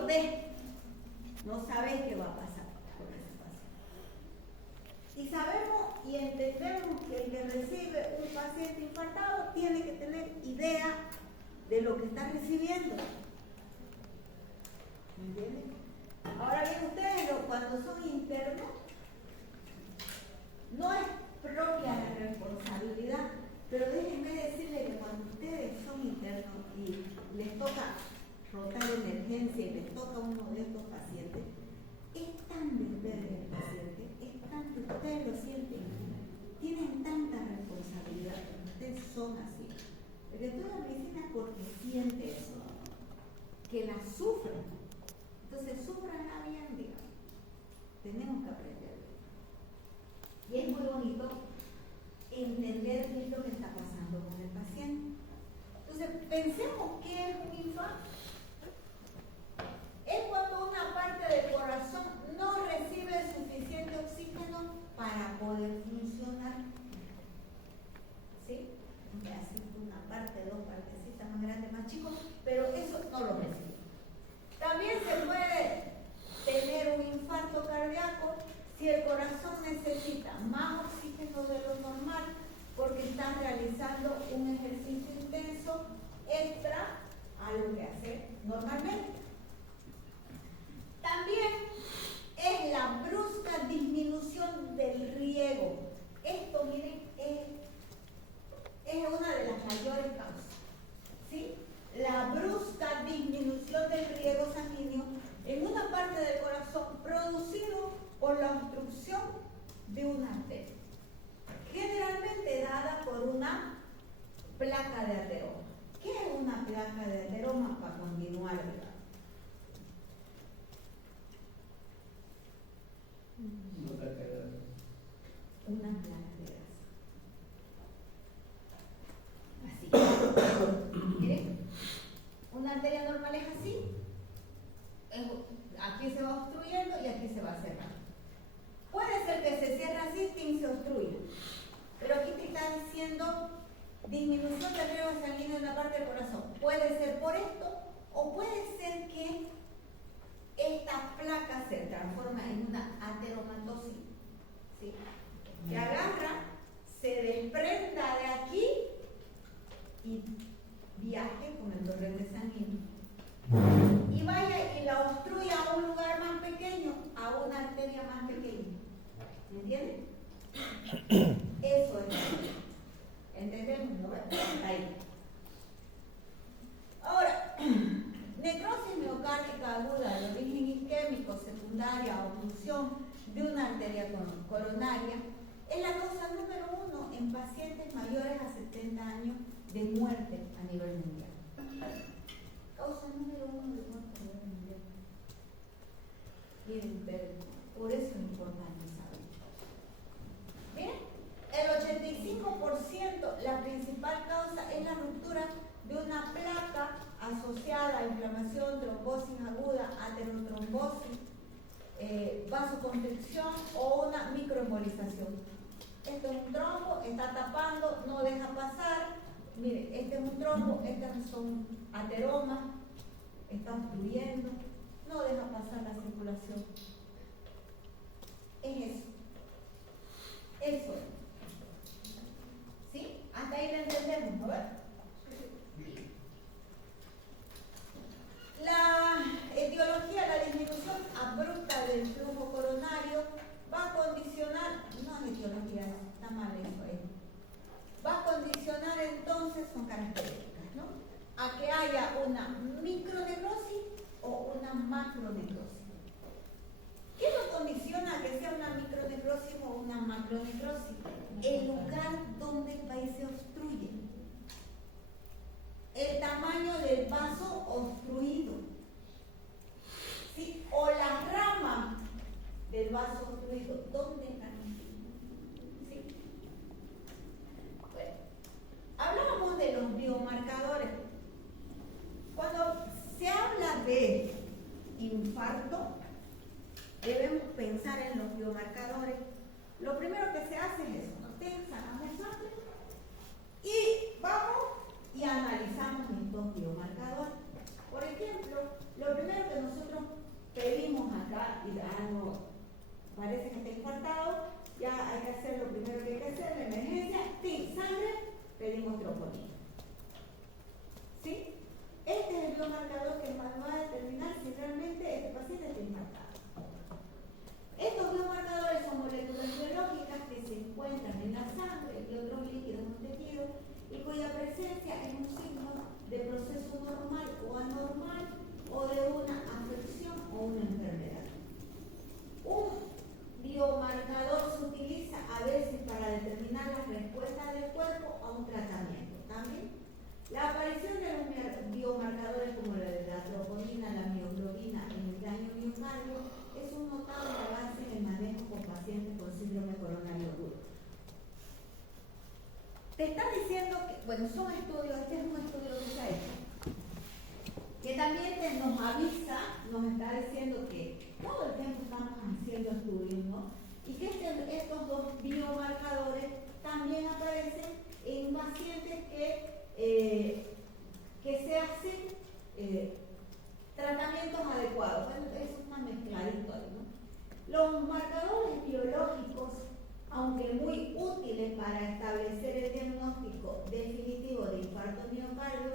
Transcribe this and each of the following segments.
o D, no sabes qué va a pasar con ese paciente. Y sabemos y entendemos que el que recibe un paciente infartado tiene que tener idea de lo que está recibiendo. ¿Me entienden? Ahora bien, ustedes cuando son internos, no es propia la responsabilidad, pero déjenme decirles que cuando ustedes son internos y les toca rotar emergencia y les toca uno de estos pacientes, es tan de ustedes el paciente, es tanto, ustedes lo sienten, tienen tanta responsabilidad, ustedes son así. El que estudia medicina es porque siente eso, que la sufren. Entonces, sufranla bien, digamos. Tenemos que aprender. Y es muy bonito entender qué es lo que está pasando con el paciente. Entonces, pensemos qué es un infarto. Es cuando una parte del corazón no recibe suficiente oxígeno para poder funcionar. ¿Sí? Así una parte, dos partecitas más grandes, más chicos, pero eso no lo recibe. También se puede tener un infarto cardíaco si el corazón necesita más oxígeno de lo normal porque está realizando un ejercicio intenso extra a lo que hace normalmente. También es la brusca disminución del riego. Esto, miren, es una de las mayores causas. ¿Sí? La brusca disminución del riego sanguíneo en una parte del corazón producido por la obstrucción de una arteria, generalmente dada por una placa de ateroma. ¿Qué es una placa de ateroma? Para continuar, digamos. Una placa de grasa. Una placa de grasa. Así. ¿Miren? Una arteria normal es así. Aquí se va obstruyendo y aquí se va cerrando. Puede ser que se cierre así sin se obstruya. Pero aquí te está diciendo disminución del riego sanguíneo en la parte del corazón. Puede ser por esto o puede ser que esta placa se transforma en una ateromatosis. ¿Sí? Se agarra, se desprenda de aquí y viaje con el torrente sanguíneo. Y vaya y la obstruya a un lugar más pequeño, a una arteria más pequeña. ¿Me entienden? Eso es. ¿Entendemos? ¿No? Ahí. Ahora, necrosis miocárdica aguda de origen isquémico, secundaria o obstrucción de una arteria coronaria es la causa número 1 en pacientes mayores a 70 años de muerte a nivel mundial. Causa número 1 de muerte a nivel mundial. Miren ustedes, por eso es importante saber. Bien, el 85%, la principal causa es la ruptura de una placa asociada a inflamación, trombosis aguda, aterotrombosis, vasoconstricción o una microembolización. Esto es un trombo, está tapando, no deja pasar. Mire, este es un trombo, estas son ateromas, está obstruyendo, no deja pasar la circulación. Es eso. Eso es. ¿Sí? Hasta ahí lo entendemos, ¿no? La etiología, la disminución abrupta del flujo coronario va a condicionar, no es etiología, está mal eso ahí. Va a condicionar entonces, son características, ¿no? A que haya una micronecrosis o una macronecrosis. ¿Qué lo condiciona a que sea una micronecrosis o una macronecrosis? El lugar donde el país se obstruye. El tamaño del vaso obstruido. ¿Sí? O la rama del vaso obstruido. ¿Dónde están? ¿Sí? Bueno, hablábamos de los biomarcadores. Cuando se habla de infarto, debemos pensar en los biomarcadores. Lo primero que se hace es eso, ¿no? Sacamos sangre y vamos y analizamos estos biomarcadores. Por ejemplo, lo primero que nosotros me va a determinar si realmente este paciente está infartado. Estos biomarcadores son moléculas biológicas que se encuentran en la sangre y otros líquidos o tejidos y cuya presencia es un signo de proceso normal o anormal o de una afección o una enfermedad. Un biomarcador se utiliza a veces para determinar la respuesta del cuerpo a un tratamiento. También la aparición de los biomarcadores como la troponina, la mioglobina en el daño miocardio es un notable avance en el manejo con pacientes con síndrome coronario agudo. Te está diciendo que, bueno, son estudios, este es un estudio que se ha hecho, que también nos avisa, nos está diciendo que todo el tiempo estamos haciendo estudios, ¿no? Y que estos dos biomarcadores también aparecen en pacientes que se hacen tratamientos adecuados. Bueno, eso está mezcladito ahí, ¿no? Los marcadores biológicos, aunque muy útiles para establecer el diagnóstico definitivo de infarto miocardio,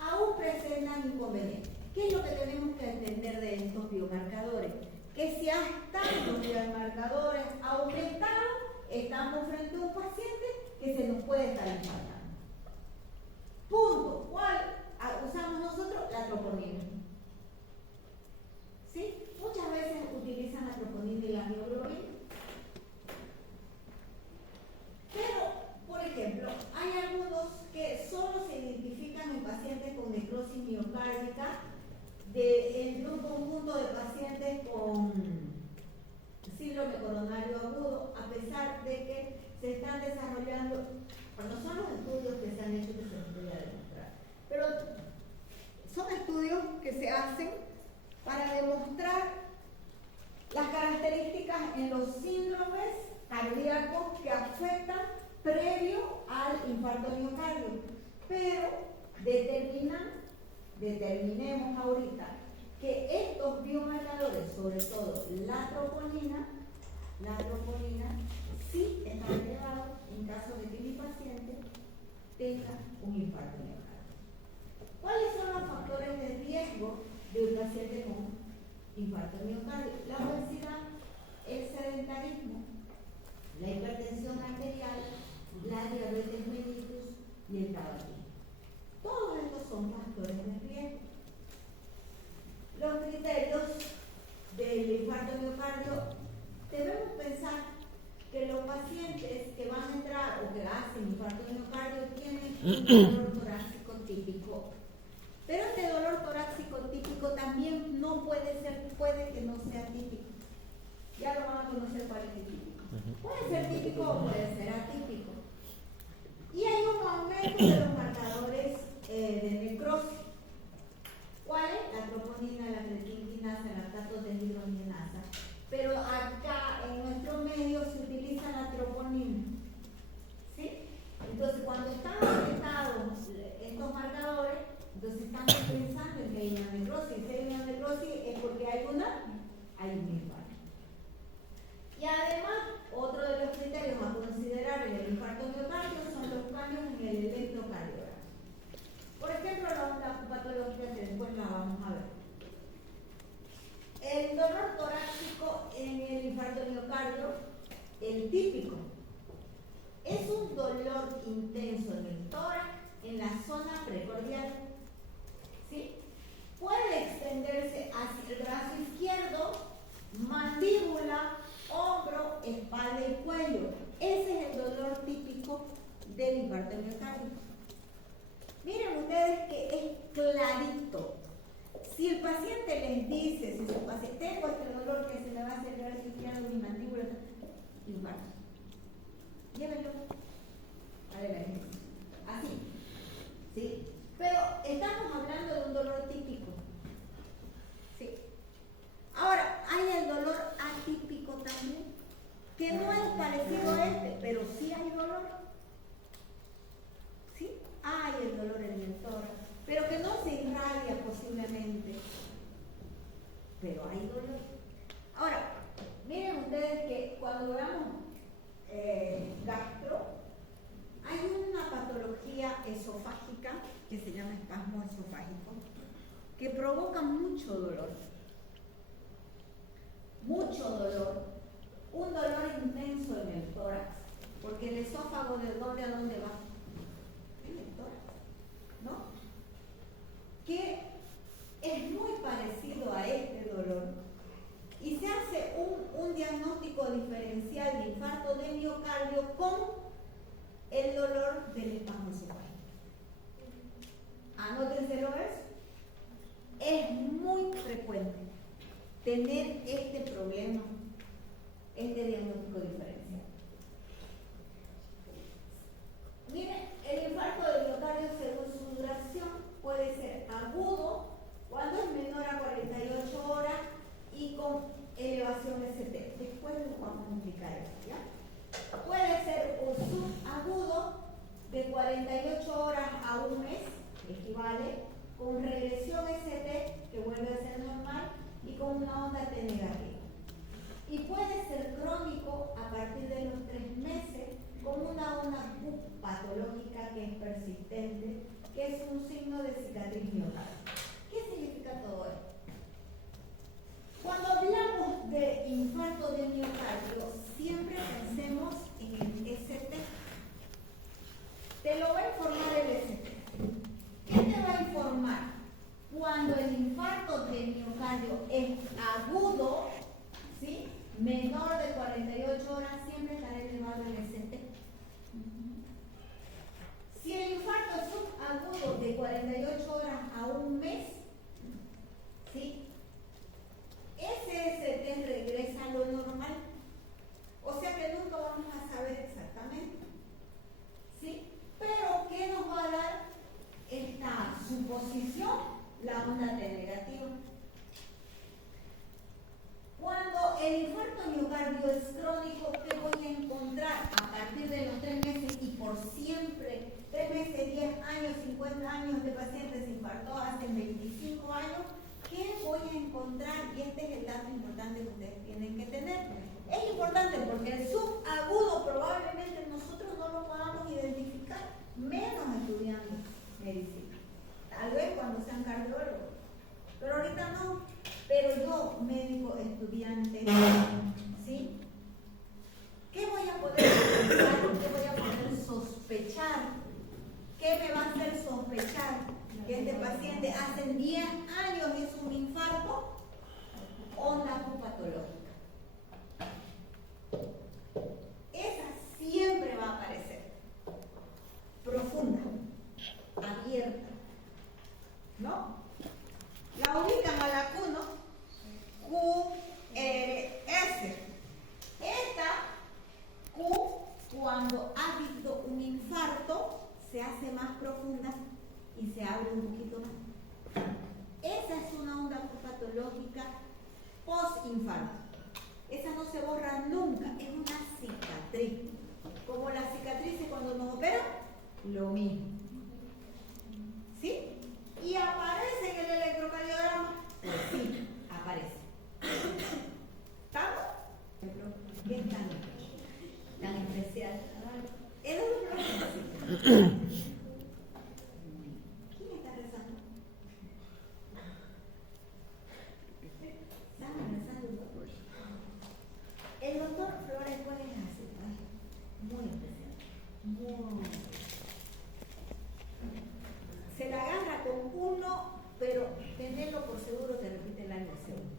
aún presentan inconvenientes. ¿Qué es lo que tenemos que entender de estos biomarcadores? Que si hasta los biomarcadores aumentados, estamos frente a un paciente que se nos puede estar infartando. Punto. ¿Cuál usamos nosotros? La troponina. ¿Sí? Muchas veces utilizan la troponina y la mioglobina. Pero, por ejemplo, hay algunos que solo se identifican en pacientes con necrosis miocárdica entre un conjunto de pacientes con síndrome coronario agudo, a pesar de que se están desarrollando, bueno, son los estudios que se han hecho que se les voy a demostrar, pero son estudios que se hacen para demostrar las características en los síndromes cardíacos que afectan previo al infarto miocardio, pero determinemos ahorita que estos biomarcadores, sobre todo la troponina, sí están elevados en caso de que mi paciente tenga un infarto miocardio. ¿Cuáles son los factores de riesgo de un paciente con infarto miocardio? La obesidad, el sedentarismo, la hipertensión arterial, la diabetes mellitus y el tabaquismo. Todos estos son factores de riesgo. Los criterios del infarto miocardio, debemos pensar que los pacientes que van a entrar o que hacen infarto miocardio tienen un dolor torácico típico. Pero este dolor torácico típico también no puede que no sea típico. Ya lo van a conocer cuál es el típico. Puede ser típico o puede ser atípico. Y hay un aumento de los marcadores de necrosis. ¿Cuál es? La troponina, la creatinasa, la lactato deshidrogenasa. Pero acá en nuestro medio se utiliza la troponina. ¿Sí? Entonces, cuando están aumentados estos marcadores, entonces estamos pensando en que hay una necrosis. Si hay una necrosis es porque hay un infarto. Y además, otro de los criterios a considerar en el infarto miocardio son los cambios en el electrocardiograma. Por ejemplo, la patología que después la vamos a ver. El dolor torácico en el infarto miocardio, el típico, es un dolor intenso en el tórax, en la zona precordial. ¿Sí? Puede extenderse hacia el brazo izquierdo, mandíbula, hombro, espalda y cuello. Ese es el dolor típico del infarto miocardio. Miren ustedes que es clarito. Si el paciente les dice, si su paciente tengo este dolor que se me va a hacer el brazo izquierdo, mi mandíbula, infarto. Llévenlo a la emergencia. Así. ¿Sí? Pero estamos hablando de un dolor típico. ¿Sí? Ahora, hay el dolor atípico también, que no es parecido a este, pero sí hay dolor. ¿Sí? Hay el dolor en el tórax, pero que no se irradia posiblemente. Pero hay dolor. Ahora, miren ustedes que cuando veamos gastro, hay una patología esofágica que se llama espasmo esofágico, que que provoca mucho dolor, un dolor intenso en el tórax, porque el esófago ¿de dónde a dónde va? En el tórax, ¿no? Que es muy parecido a este dolor y se hace un diagnóstico diferencial de infarto de miocardio con el dolor del espasmo esofágico. Anótenselo eso. Es muy frecuente tener este problema, este diagnóstico diferencial. Miren, el infarto de miocardio según su duración puede ser agudo cuando es menor a 48 horas y con elevación ST. Después les vamos a explicar eso, ¿ya? Puede ser un subagudo de 48 horas a un mes, equivale, con regresión ST que vuelve a ser normal y con una onda T negativa. Y puede ser crónico a partir de los 3 meses con una onda Q patológica que es persistente, que es un signo de cicatriz miocardial. ¿Qué significa todo esto? Cuando hablamos de infarto de miocardio, siempre pensemos en el ST. Te lo va a informar el ST. ¿Qué te va a informar? Cuando el infarto de miocardio es agudo, ¿sí? Menor de 48 horas, siempre estará elevado el ST. Si el infarto es subagudo de 48 horas a un mes, ¿sí? Ese ST regresa a lo normal. O sea que nunca vamos a saber exactamente, ¿sí? Pero ¿qué nos va a dar esta suposición? La onda T negativa. Cuando el infarto miocardio es crónico, ¿qué voy a encontrar a partir de los 3 meses y por siempre? 3 meses, 10 años, 50 años de pacientes infartados hace 25 años. ¿Qué voy a encontrar? Y este es el dato importante que ustedes tienen que tener. Es importante porque el subagudo probablemente nosotros no lo podamos identificar, menos estudiando medicina. Tal vez cuando sean cardiólogos, pero ahorita no. Pero yo, médico, estudiante, ¿sí? ¿Qué voy a poder pensar? ¿Qué voy a poder sospechar? ¿Qué me va a hacer sospechar que este paciente hace 10 años hizo un infarto? Onda patológica. Esa siempre va a aparecer. Profunda, abierta, ¿no? La ubican a la Q, ¿no? QRS. Esta Q, cuando ha visto un infarto, se hace más profunda y se abre un poquito más. Esa es una onda patológica post-infarto. Esa no se borra nunca, es una cicatriz. Como las cicatrices cuando nos operan, lo mismo. ¿Sí? ¿Y aparece en el electrocardiograma? Pues sí, aparece. ¿Estamos? ¿Qué es tan especial? ¿Es un ¿Quién está rezando? ¿Están rezando? El doctor Flores Juárez es así, muy especial, muy. Se la agarra con uno, pero tenerlo por seguro te repite el año segundo.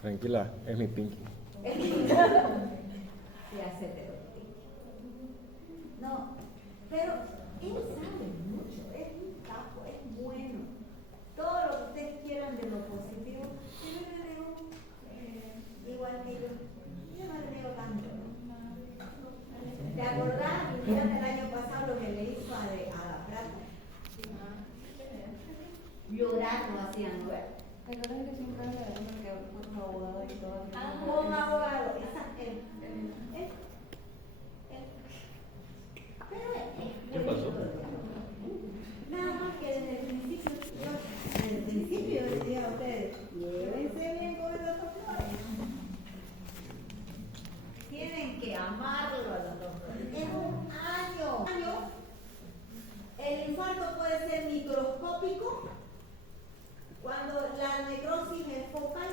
Tranquila, es mi pinky. Sí, hacete no, pero él sabe mucho, es un capo, es bueno. Todo lo que ustedes quieran de lo positivo, yo me leo igual que yo no le leo tanto. ¿Te acordás? Miren el año pasado lo que le hizo a la Plata. Llorar lo hacían, ¿no? ¿Te acuerdas que siempre le decimos que fue un abogado y todo? Un abogado, ¿Qué pasó? Nada más que desde el principio yo decía a ustedes, llévense bien con el doctor Flores. Tienen que que amarlo a los doctores. En un año, el infarto puede ser microscópico cuando la necrosis es focal,